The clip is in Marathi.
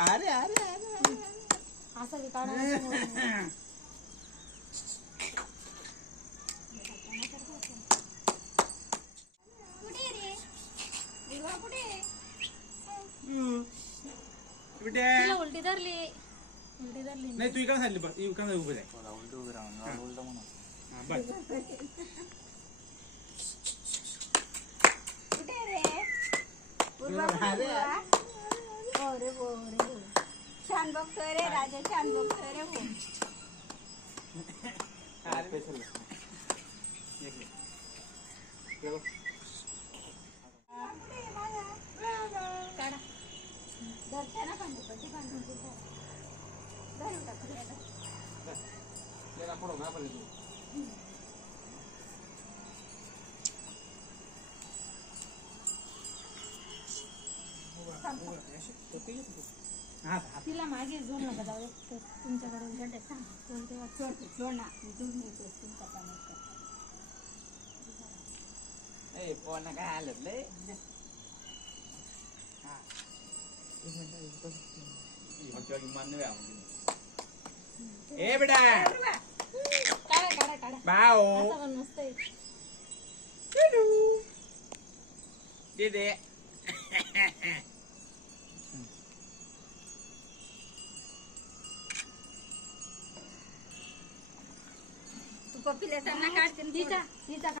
अरे अरे अरे असं बी काढा तिला उलटी धरली नाही तू इकडे सांगली बघ इकडे उभं आहे उलट उभे राहून उलट म्हणून छान बघतोय रे राजा छान बघतोय रे घरच्यांना पांढरपट्टी बांधून धरून तिला मागे जोड नका जाऊ तुमच्याकडे गड्डे तेव्हा सोड ना दूध मिळतोस तुमचा पोना काय आलं लय ए बेटा काढा काढा काढा बाओ असं पण मस्त आहे दे दे तू पप्पीला त्यांना काढते तिचा